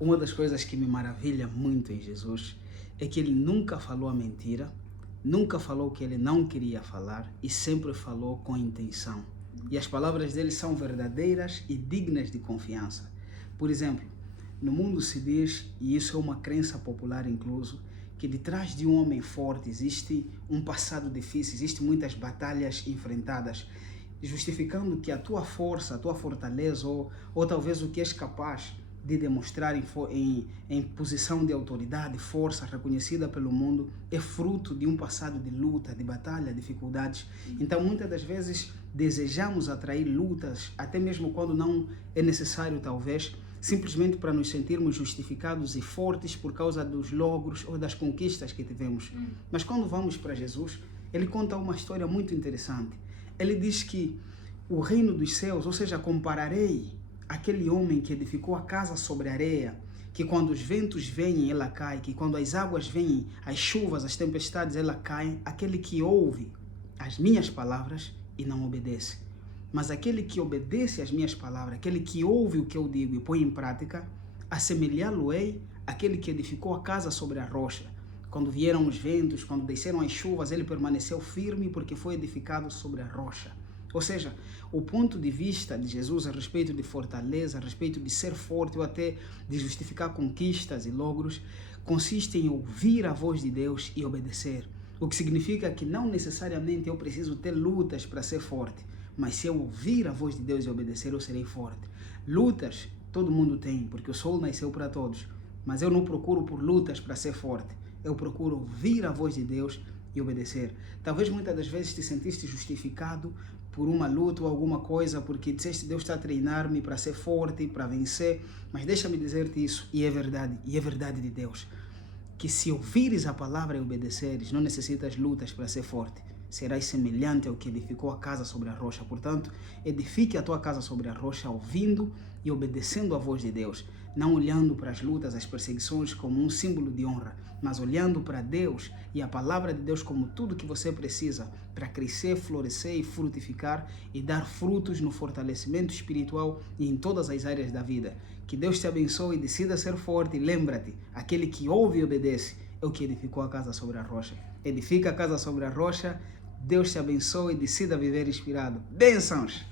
Uma das coisas que me maravilha muito em Jesus é que ele nunca falou a mentira, nunca falou o que ele não queria falar e sempre falou com intenção. E as palavras dele são verdadeiras e dignas de confiança. Por exemplo, no mundo se diz, e isso é uma crença popular incluso, que detrás de um homem forte existe um passado difícil, existem muitas batalhas enfrentadas, justificando que a tua força, a tua fortaleza ou talvez o que és capaz de demonstrar em posição de autoridade, força reconhecida pelo mundo, é fruto de um passado de luta, de batalha, dificuldades. Então, muitas das vezes, desejamos atrair lutas, até mesmo quando não é necessário, talvez, simplesmente para nos sentirmos justificados e fortes por causa dos logros ou das conquistas que tivemos. Mas quando vamos para Jesus, ele conta uma história muito interessante. Ele diz que o reino dos céus, ou seja, compararei aquele homem que edificou a casa sobre a areia, que quando os ventos vêm, ela cai, que quando as águas vêm, as chuvas, as tempestades, ela cai, aquele que ouve as minhas palavras e não obedece. Mas aquele que obedece às minhas palavras, aquele que ouve o que eu digo e põe em prática, assemelhá-lo-ei àquele que edificou a casa sobre a rocha. Quando vieram os ventos, quando desceram as chuvas, ele permaneceu firme porque foi edificado sobre a rocha. Ou seja, o ponto de vista de Jesus a respeito de fortaleza, a respeito de ser forte ou até de justificar conquistas e logros, consiste em ouvir a voz de Deus e obedecer. O que significa que não necessariamente eu preciso ter lutas para ser forte, mas se eu ouvir a voz de Deus e obedecer, eu serei forte. Lutas todo mundo tem, porque o sol nasceu para todos, mas eu não procuro por lutas para ser forte. Eu procuro ouvir a voz de Deus e obedecer. Talvez muitas das vezes te sentiste justificado por uma luta ou alguma coisa, porque disseste Deus está a treinar-me para ser forte, para vencer, mas deixa-me dizer-te isso, e é verdade de Deus, que se ouvires a palavra e obedeceres, não necessitas lutas para ser forte. Serás semelhante ao que edificou a casa sobre a rocha. Portanto, edifique a tua casa sobre a rocha, ouvindo e obedecendo a voz de Deus. Não olhando para as lutas, as perseguições como um símbolo de honra, mas olhando para Deus e a palavra de Deus como tudo que você precisa para crescer, florescer e frutificar e dar frutos no fortalecimento espiritual e em todas as áreas da vida. Que Deus te abençoe e decida ser forte. E lembra-te, aquele que ouve e obedece é o que edificou a casa sobre a rocha. Edifica a casa sobre a rocha. Deus te abençoe e decida viver inspirado. Bênçãos!